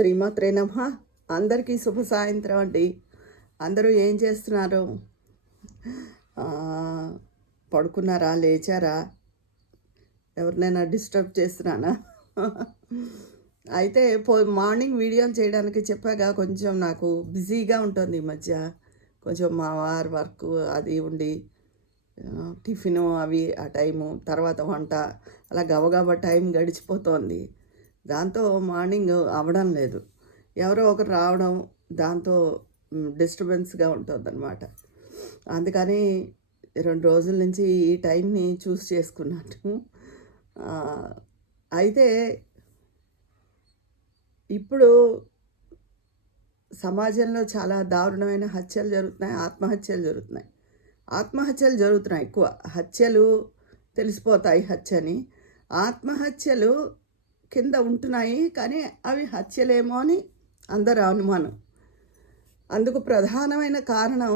శ్రీమాత్రే నమః. అందరికీ శుభ సాయంత్రం అండి. అందరూ ఏం చేస్తున్నారు? పడుకున్నారా? లేచారా? ఎవరినైనా డిస్టర్బ్ చేస్తున్నానా? అయితే మార్నింగ్ వీడియోలు చేయడానికి చెప్పాగా, కొంచెం నాకు బిజీగా ఉంటుంది ఈ మధ్య. కొంచెం మా వారి వర్క్ అది ఉండి, టిఫిను అవి ఆ టైము, తర్వాత వంట, అలా గబగబా టైం గడిచిపోతోంది. దాంతో మార్నింగ్ అవ్వడం లేదు. ఎవరో ఒకరు రావడం, దాంతో డిస్టర్బెన్స్గా ఉంటుందన్నమాట. అందుకని 2 రోజుల నుంచి ఈ టైంని చూస్ చేసుకున్నాను. అయితే ఇప్పుడు సమాజంలో చాలా దారుణమైన హత్యలు జరుగుతున్నాయి, ఆత్మహత్యలు జరుగుతున్నాయి ఎక్కువ. హత్యలు తెలిసిపోతాయి హత్యని. ఆత్మహత్యలు కింద ఉంటున్నాయి, కానీ అవి హత్యలేమో అని అందరి అనుమానం. అందుకు ప్రధానమైన కారణం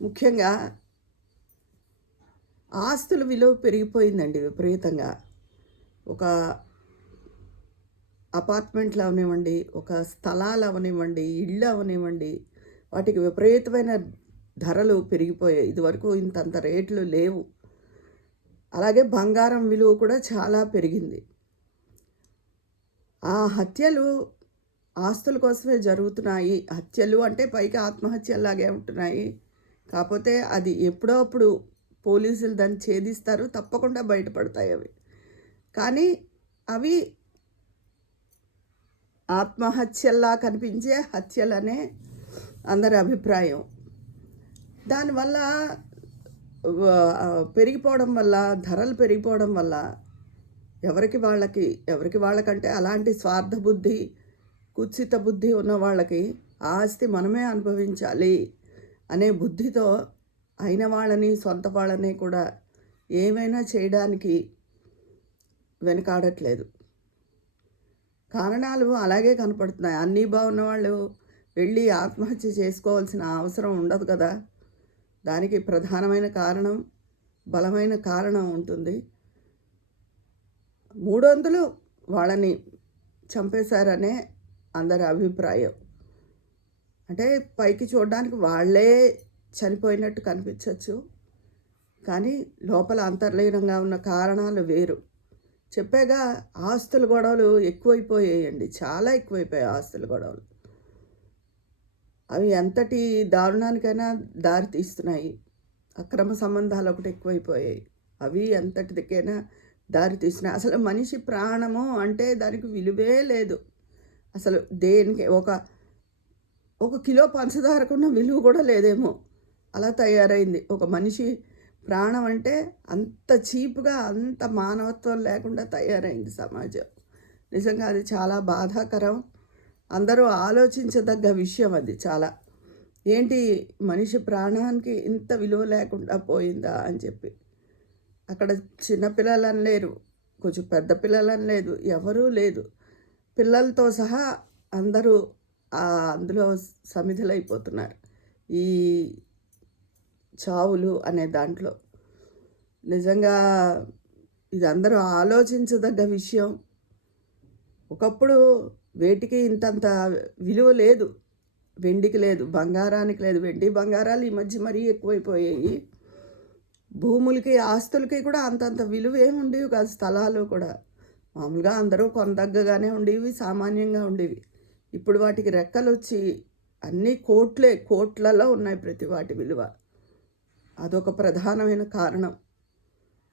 ముఖ్యంగా ఆస్తుల విలువ పెరిగిపోయిందండి విపరీతంగా. ఒక అపార్ట్మెంట్లు అవనివ్వండి, ఒక స్థలాలు అవనివ్వండి, ఇళ్ళు అవనివ్వండి, వాటికి విపరీతమైన ధరలు పెరిగిపోయాయి. ఇదివరకు ఇంతంత రేట్లు లేవు. అలాగే బంగారం విలువ కూడా చాలా పెరిగింది. ఆ హత్యలు ఆస్తుల కోసమే జరుగుతున్నాయి. హత్యలు అంటే పైకి ఆత్మహత్యలాగే ఉంటున్నాయి. కాకపోతే అది ఎప్పుడో అప్పుడు పోలీసులు దాన్ని ఛేదిస్తారు, తప్పకుండా బయటపడతాయి అవి. కానీ అవి ఆత్మహత్యల్లా కనిపించే హత్యలనే అందరి అభిప్రాయం. దానివల్ల పెరిగిపోవడం వల్ల, ధరలు పెరిగిపోవడం వల్ల ఎవరికి వాళ్ళకంటే అలాంటి స్వార్థ బుద్ధి, కుత్సిత బుద్ధి ఉన్న వాళ్ళకి ఆస్తి మనమే అనుభవించాలి అనే బుద్ధితో అయిన వాళ్ళని, సొంత వాళ్ళని కూడా ఏమైనా చేయడానికి వెనకాడట్లేదు. కారణాలు అలాగే కనపడుతున్నాయి. అన్నీ బాగున్న వాళ్ళు వెళ్ళి ఆత్మహత్య చేసుకోవాల్సిన అవసరం ఉండదు కదా. దానికి ప్రధానమైన కారణం, బలమైన కారణం ఉంటుంది. 300 వాళ్ళని చంపేశారనే అందరి అభిప్రాయం. అంటే పైకి చూడడానికి వాళ్ళే చనిపోయినట్టు కనిపించవచ్చు, కానీ లోపల అంతర్లీనంగా ఉన్న కారణాలు వేరు. చెప్పాగా, ఆస్తుల గొడవలు ఎక్కువైపోయాయండి, చాలా ఎక్కువైపోయాయి ఆస్తుల గొడవలు. అవి ఎంతటి దారుణానికైనా దారి తీస్తున్నాయి. అక్రమ సంబంధాలు ఒకటి ఎక్కువైపోయాయి, అవి ఎంతటికైనా దారి తీస్తున్నాయి. అసలు మనిషి ప్రాణము అంటే దానికి విలువే లేదు. అసలు దేనికి ఒక కిలో పంచదారకున్న విలువ కూడా లేదేమో, అలా తయారైంది. ఒక మనిషి ప్రాణం అంటే అంత చీప్గా, అంత మానవత్వం లేకుండా తయారైంది సమాజం. నిజంగా అది చాలా బాధాకరం. అందరూ ఆలోచించదగ్గ విషయం అది చాలా. ఏంటి, మనిషి ప్రాణానికి ఇంత విలువ లేకుండా పోయిందా అని చెప్పి. అక్కడ చిన్నపిల్లలని లేరు, కొంచెం పెద్ద పిల్లలని లేదు, ఎవరూ లేదు. పిల్లలతో సహా అందరూ అందులో సమిధులైపోతున్నారు ఈ చావులు అనే దాంట్లో. నిజంగా ఇది అందరూ ఆలోచించదగ్గ విషయం. ఒకప్పుడు వేటికి ఇంతంత విలువ లేదు, వెండికి లేదు, బంగారానికి లేదు. వెండి బంగారాలు ఈ మధ్య మరీ ఎక్కువైపోయాయి. భూములకి, ఆస్తులకి కూడా అంతంత విలువ ఏమి ఉండేవి కాదు. స్థలాలు కూడా మామూలుగా అందరూ కొనదగ్గగానే ఉండేవి, సామాన్యంగా ఉండేవి. ఇప్పుడు వాటికి రెక్కలు వచ్చి అన్నీ కోట్లలో ఉన్నాయి ప్రతి వాటి విలువ. అదొక ప్రధానమైన కారణం.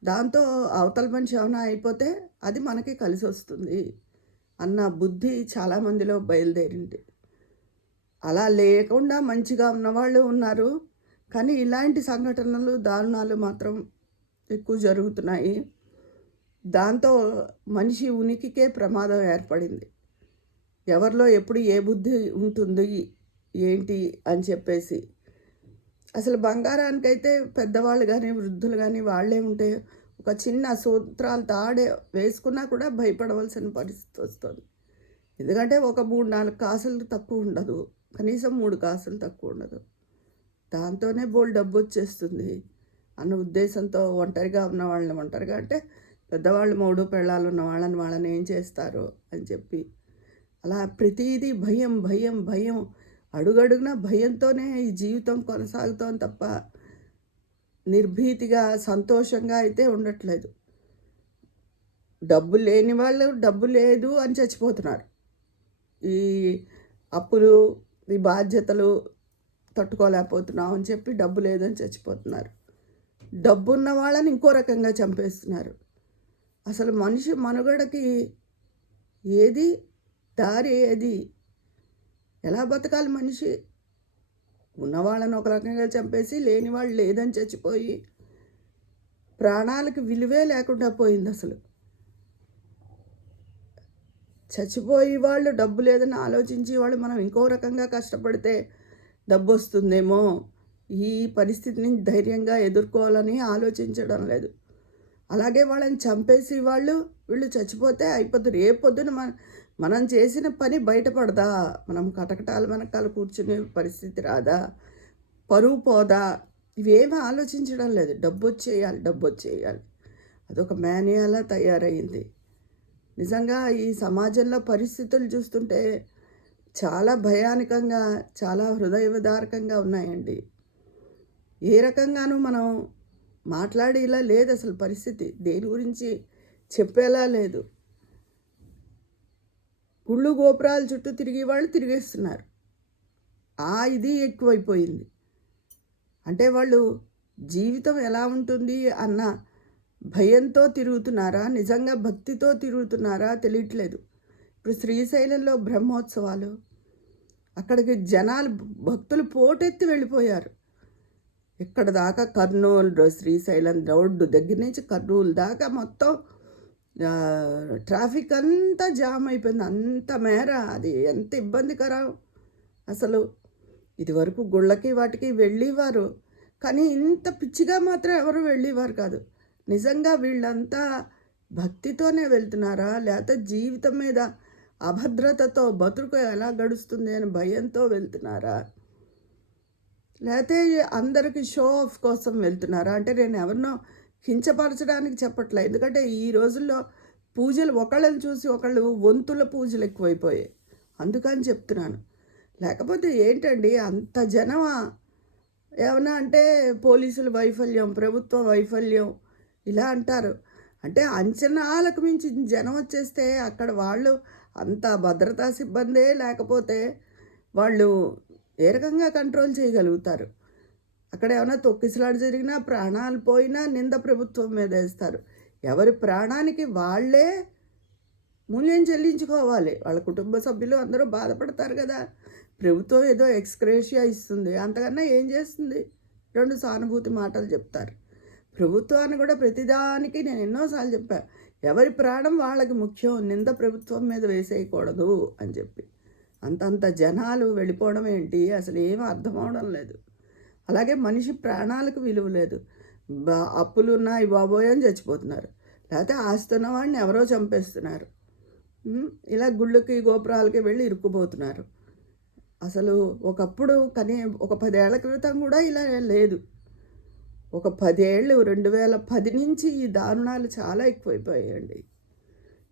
దాంతో అవతల మనిషి ఏమైనా అయిపోతే అది మనకి కలిసి వస్తుంది అన్న బుద్ధి చాలామందిలో బయలుదేరింది. అలా లేకుండా మంచిగా ఉన్నవాళ్ళు ఉన్నారు, కానీ ఇలాంటి సంఘటనలు, దారుణాలు మాత్రం ఎక్కువ జరుగుతున్నాయి. దాంతో మనిషి ఉనికికే ప్రమాదం ఏర్పడింది. ఎవరిలో ఎప్పుడు ఏ బుద్ధి ఉంటుంది ఏంటి అని చెప్పేసి. అసలు బంగారానికైతే పెద్దవాళ్ళు కానీ, వృద్ధులు కానీ వాళ్ళే ఉంటే ఒక చిన్న సూత్రాలు తాడే వేసుకున్నా కూడా భయపడవలసిన పరిస్థితి వస్తుంది. ఎందుకంటే ఒక 3-4 కాసులు తక్కువ ఉండదు, కనీసం 3 కాసులు తక్కువ ఉండదు. దాంతోనే బోల్డ్ డబ్బు వచ్చేస్తుంది అన్న ఉద్దేశంతో ఒంటరిగా ఉన్న వాళ్ళని, ఒంటరిగా అంటే పెద్దవాళ్ళు 3 పెళ్ళాలు ఉన్న వాళ్ళని ఏం చేస్తారు అని చెప్పి అలా ప్రతీదీ భయం భయం భయం, అడుగడుగునా భయంతోనే ఈ జీవితం కొనసాగుతోంది తప్ప నిర్భీతిగా సంతోషంగా అయితే ఉండట్లేదు. డబ్బు లేని వాళ్ళు డబ్బు లేదు అని చచ్చిపోతున్నారు. ఈ అప్పులు, ఈ బాధ్యతలు తట్టుకోలేకపోతున్నాం అని చెప్పి డబ్బు లేదని చచ్చిపోతున్నారు. డబ్బున్న వాళ్ళని ఇంకో రకంగా చంపేస్తున్నారు. అసలు మనిషి మనుగడకి ఏది దారి, ఏది ఎలా బతకాలి మనిషి? ఉన్నవాళ్ళని ఒక రకంగా చంపేసి లేని వాళ్ళు లేదని చచ్చిపోయి ప్రాణాలకు విలువే లేకుండా పోయింది. అసలు చచ్చిపోయి వాళ్ళు డబ్బు లేదని ఆలోచించి వాళ్ళు మనం ఇంకో రకంగా కష్టపడితే డబ్బు వస్తుందేమో, ఈ పరిస్థితిని ధైర్యంగా ఎదుర్కోవాలని ఆలోచించడం లేదు. అలాగే వాళ్ళని చంపేసి వీళ్ళు చచ్చిపోతే అయిపోద్దు. రేపొద్దున మనం చేసిన పని బయటపడదా? మనం కటకటాలు వెనకాల కూర్చునే పరిస్థితి రాదా? పరువు పోదా? ఇవేమీ ఆలోచించడం లేదు. డబ్బు వచ్చేయాలి. అదొక మేనియాలా తయారైంది. నిజంగా ఈ సమాజంలో పరిస్థితులు చూస్తుంటే చాలా భయానకంగా, చాలా హృదయ విదారకంగా ఉన్నాయండి. ఏ రకంగానూ మనం మాట్లాడేలా లేదు అసలు పరిస్థితి. దేని గురించి చెప్పేలా లేదు. గుళ్ళు గోపురాల చుట్టూ తిరిగి వాళ్ళు తిరిగేస్తున్నారు. ఇది ఎక్కువైపోయింది. అంటే వాళ్ళు జీవితం ఎలా ఉంటుంది అన్న భయంతో తిరుగుతున్నారా, నిజంగా భక్తితో తిరుగుతున్నారా తెలియట్లేదు. ఇప్పుడు శ్రీశైలంలో బ్రహ్మోత్సవాలు, అక్కడికి జనాలు భక్తులు పోటెత్తి వెళ్ళిపోయారు. ఇక్కడ దాకా కర్నూలు, శ్రీశైలం రోడ్డు దగ్గర నుంచి కర్నూలు దాకా మొత్తం ట్రాఫిక్ అంతా జామ్ అయిపోయింది. అంత మేర అది ఎంత ఇబ్బందికరం అసలు. ఇదివరకు గుళ్ళకి వాటికి వెళ్ళేవారు, కానీ ఇంత పిచ్చిగా మాత్రం ఎవరు వెళ్ళేవారు కాదు. నిజంగా వీళ్ళంతా భక్తితోనే వెళ్తున్నారా, లేకపోతే జీవితం మీద అభద్రతతో బతుకు ఎలా గడుస్తుంది అని భయంతో వెళ్తున్నారా, లేకపోతే అందరికీ షో ఆఫ్ కోసం వెళ్తున్నారా? అంటే నేను ఎవరినో కించపరచడానికి చెప్పట్లే. ఎందుకంటే ఈ రోజుల్లో పూజలు ఒకళ్ళని చూసి ఒకళ్ళు వంతుల పూజలు ఎక్కువైపోయాయి, అందుకని చెప్తున్నాను. లేకపోతే ఏంటండి అంత జనమా? ఏమన్నా అంటే పోలీసుల వైఫల్యం, ప్రభుత్వ వైఫల్యం ఇలా అంటారు. అంటే అంచనాలకు మించి జనం వచ్చేస్తే అక్కడ వాళ్ళు అంత భద్రతా సిబ్బందే లేకపోతే వాళ్ళు ఏ రకంగా కంట్రోల్ చేయగలుగుతారు? అక్కడ ఏమైనా తొక్కిసలాట జరిగినా, ప్రాణాలు పోయినా నింద ప్రభుత్వం మీద వేస్తారు. ఎవరి ప్రాణానికి వాళ్ళే మూల్యం చెల్లించుకోవాలి. వాళ్ళ కుటుంబ సభ్యులు అందరూ బాధపడతారు కదా. ప్రభుత్వం ఏదో ఎక్స్గ్రేషియా ఇస్తుంది, అంతకన్నా ఏం చేస్తుంది? 2 సానుభూతి మాటలు చెప్తారు. ప్రభుత్వాన్ని కూడా ప్రతిదానికి నేను ఎన్నోసార్లు చెప్పాను, ఎవరి ప్రాణం వాళ్ళకి ముఖ్యం, నింద ప్రభుత్వం మీద వేసేయకూడదు అని చెప్పి. అంతంత జనాలు వెళ్ళిపోవడం ఏంటి అసలు ఏమీ అర్థం అవడం లేదు. అలాగే మనిషి ప్రాణాలకు విలువ లేదు. అప్పులు ఉన్నాయి బాబోయ్ అని చచ్చిపోతున్నారు, లేకపోతే ఆస్తున్న వాడిని ఎవరో చంపేస్తున్నారు. ఇలా గుళ్ళకి గోపురాలకి వెళ్ళి ఇరుక్కుపోతున్నారు. అసలు ఒకప్పుడు ఒక 10 ఏళ్ల క్రితం కూడా ఇలా లేదు. ఒక 10 ఏళ్ళు 2010 నుంచి ఈ దారుణాలు చాలా ఎక్కువైపోయాయండి.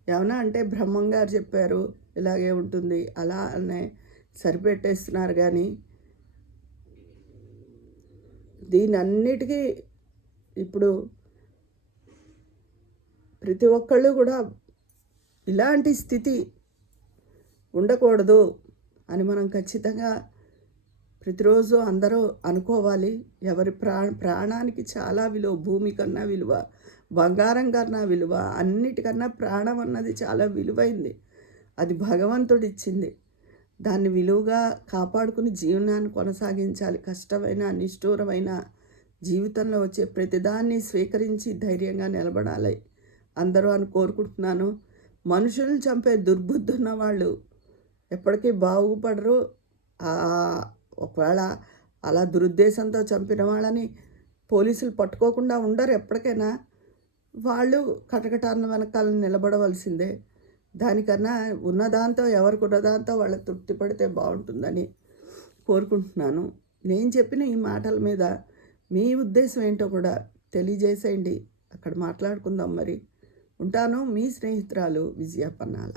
ఏమన్నా అంటే బ్రహ్మంగారు చెప్పారు ఇలాగే ఉంటుంది అలా అనే సరిపెట్టేస్తున్నారు. కానీ దీని అన్నిటికీ ఇప్పుడు ప్రతి ఒక్కళ్ళు కూడా ఇలాంటి స్థితి ఉండకూడదు అని మనం ఖచ్చితంగా ప్రతిరోజు అందరూ అనుకోవాలి. ఎవరి ప్రాణానికి చాలా విలువ, భూమి కన్నా విలువ, బంగారం కన్నా విలువ, అన్నిటికన్నా ప్రాణం అన్నది చాలా విలువైంది. అది భగవంతుడు ఇచ్చింది. దాన్ని విలువగా కాపాడుకుని జీవనాన్ని కొనసాగించాలి. కష్టమైన నిష్ఠూరమైన జీవితంలో వచ్చే ప్రతిదాన్ని స్వీకరించి ధైర్యంగా నిలబడాలి అందరూ అని కోరుకుంటున్నాను. మనుషులను చంపే దుర్బుద్ధి ఉన్న వాళ్ళు ఎప్పటికీ బాగుపడరు. ఒకవేళ అలా దురుద్దేశంతో చంపిన వాళ్ళని పోలీసులు పట్టుకోకుండా ఉండరు. ఎప్పటికైనా వాళ్ళు కటకటాన్ని వెనకాల నిలబడవలసిందే. దానికన్నా ఉన్నదాంతో ఎవరికి ఉన్నదాంతో వాళ్ళ తృప్తి పడితే బాగుంటుందని కోరుకుంటున్నాను. నేను చెప్పిన ఈ మాటల మీద మీ ఉద్దేశం ఏంటో కూడా తెలియజేసేయండి. అక్కడ మాట్లాడుకుందాం మరి. ఉంటాను. మీ స్నేహితురాలు విజయ పన్నాల.